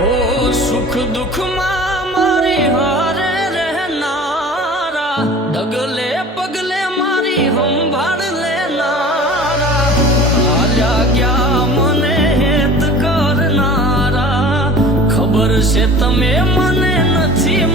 ઓ સુખ દુઃખમાં મારી હારે રહેનારા, ડગલે પગલે મારી સંભાળ લેનારા, હાલ્યા ગયા મને હેત કરનારા, ખબર છે તમે મને નથી